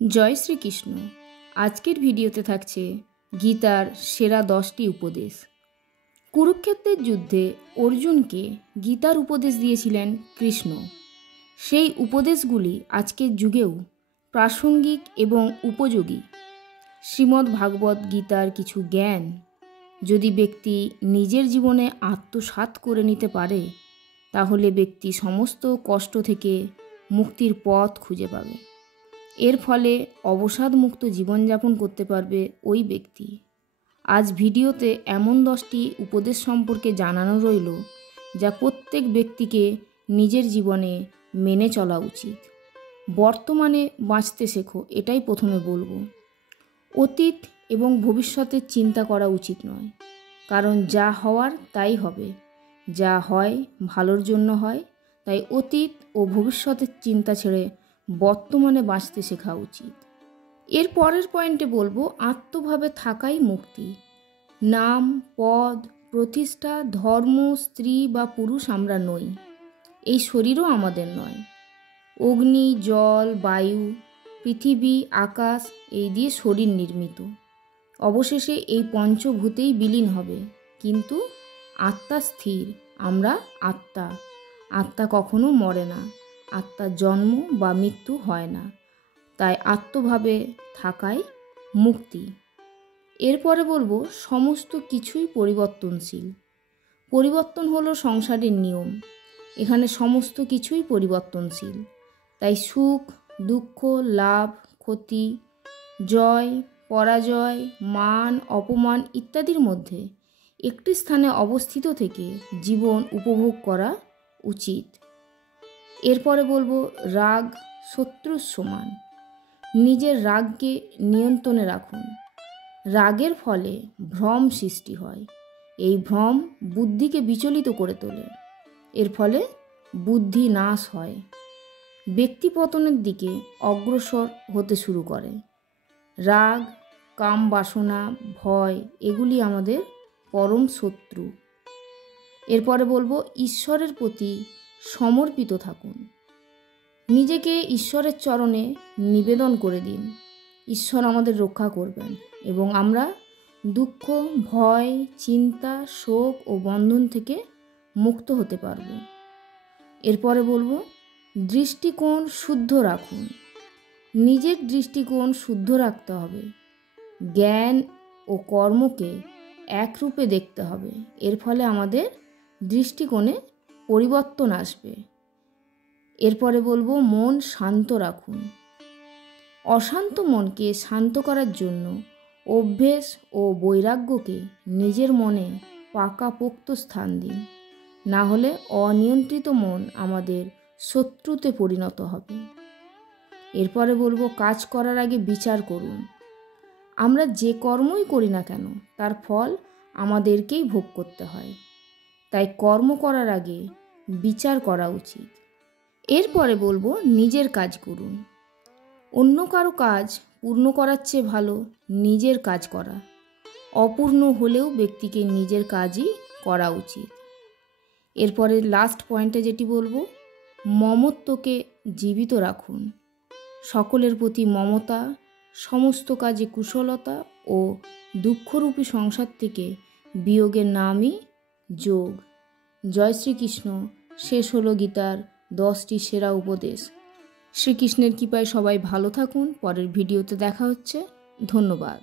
জয় শ্রীকৃষ্ণ। আজকের ভিডিওতে থাকছে গীতার সেরা 10টি উপদেশ। কুরুক্ষেত্রের যুদ্ধে অর্জুনকে গীতার উপদেশ দিয়েছিলেন কৃষ্ণ। সেই উপদেশগুলি আজকের যুগেও প্রাসঙ্গিক এবং উপযোগী। শ্রীমদ্ ভাগবত গীতার কিছু জ্ঞান যদি ব্যক্তি নিজের জীবনে আত্মসাৎ করে নিতে পারে, তাহলে ব্যক্তি সমস্ত কষ্ট থেকে মুক্তির পথ খুঁজে পাবে। এর ফলে অবসাদমুক্ত জীবনযাপন করতে পারবে ওই ব্যক্তি। আজ ভিডিওতে এমন 10টি উপদেশ সম্পর্কে জানানো রইল, যা প্রত্যেক ব্যক্তিকে নিজের জীবনে মেনে চলা উচিত। বর্তমানে বাঁচতে শেখো, এটাই প্রথমে বলবো। অতীত এবং ভবিষ্যতের চিন্তা করা উচিত নয়, কারণ যা হওয়ার তাই হবে। যা হয় ভালোর জন্য হয়, তাই অতীত ও ভবিষ্যতের চিন্তা ছেড়ে বর্তমানে বাঁচতে শেখা উচিত। এর পরের পয়েন্টে বলবো, আত্মভাবে থাকাই মুক্তি। নাম, পদ, প্রতিষ্ঠা, ধর্ম, স্ত্রী বা পুরুষ আমরা নই। এই শরীরও আমাদের নয়। অগ্নি, জল, বায়ু, পৃথিবী, আকাশ এই দিয়ে শরীর নির্মিত। অবশেষে এই পঞ্চভূতেই বিলীন হবে, কিন্তু আত্মা স্থির। আমরা আত্মা। আত্মা কখনো মরে না। আত্মার জন্ম বা মৃত্যু হয় না। তাই আত্মভাবে থাকাই মুক্তি। এরপরে বলবো, সমস্ত কিছুই পরিবর্তনশীল। পরিবর্তন হলো সংসারের নিয়ম। এখানে সমস্ত কিছুই পরিবর্তনশীল। তাই সুখ, দুঃখ, লাভ, ক্ষতি, জয়, পরাজয়, মান, অপমান ইত্যাদির মধ্যে একটি স্থানে অবস্থিত থেকে জীবন উপভোগ করা উচিত। এরপরে বলবো, রাগ শত্রুর সমান। নিজের রাগকে নিয়ন্ত্রণে রাখুন। রাগের ফলে ভ্রম সৃষ্টি হয়। এই ভ্রম বুদ্ধিকে বিচলিত করে তোলে। এর ফলে বুদ্ধি নাশ হয়, ব্যক্তি পতনের দিকে অগ্রসর হতে শুরু করে। রাগ, কাম বাসনা, ভয় এগুলি আমাদের পরম শত্রু। এরপরে বলবো, ঈশ্বরের প্রতি সমর্পিত থাকুন। নিজেকে ঈশ্বরের চরণে নিবেদন করে দিন। ঈশ্বর আমাদের রক্ষা করবেন এবং আমরা দুঃখ, ভয়, চিন্তা, শোক ও বন্ধন থেকে মুক্ত হতে পারব। এরপরে বলবো, দৃষ্টিকোণ শুদ্ধ রাখুন। নিজের দৃষ্টিকোণ শুদ্ধ রাখতে হবে। জ্ঞান ও কর্মকে একরূপে দেখতে হবে। এর ফলে আমাদের দৃষ্টিকোণে পরিবর্তন আসবে। এরপরে বলবো, মন শান্ত রাখুন। অশান্ত মনকে শান্ত করার জন্য অভ্যেস ও বৈরাগ্যকে নিজের মনে পাকাপোক্ত স্থান দিন। না হলে অনিয়ন্ত্রিত মন আমাদের শত্রুতে পরিণত হবে। এরপরে বলবো, কাজ করার আগে বিচার করুন। আমরা যে কর্মই করি না কেন, তার ফল আমাদেরকেই ভোগ করতে হয়। তাই কর্ম করার আগে বিচার করা উচিত। এরপরে বলবো, নিজের কাজ করুন। অন্য কারো কাজ পূর্ণ করার চেয়ে ভালো নিজের কাজ করা। অপূর্ণ হলেও ব্যক্তিকে নিজের কাজই করা উচিত। এরপরে লাস্ট পয়েন্টে যেটি বলবো, মমত্বকে জীবিত রাখুন। সকলের প্রতি মমতা, সমস্ত কাজে কুশলতা ও দুঃখরূপী সংসার থেকে বিয়োগের নামই যোগ। জয় শ্রীকৃষ্ণ। শেষ হলো গীতার 10টি সেরা উপদেশ। শ্রীকৃষ্ণের কৃপায় সবাই ভালো থাকুন। পরের ভিডিওতে দেখা হচ্ছে। ধন্যবাদ।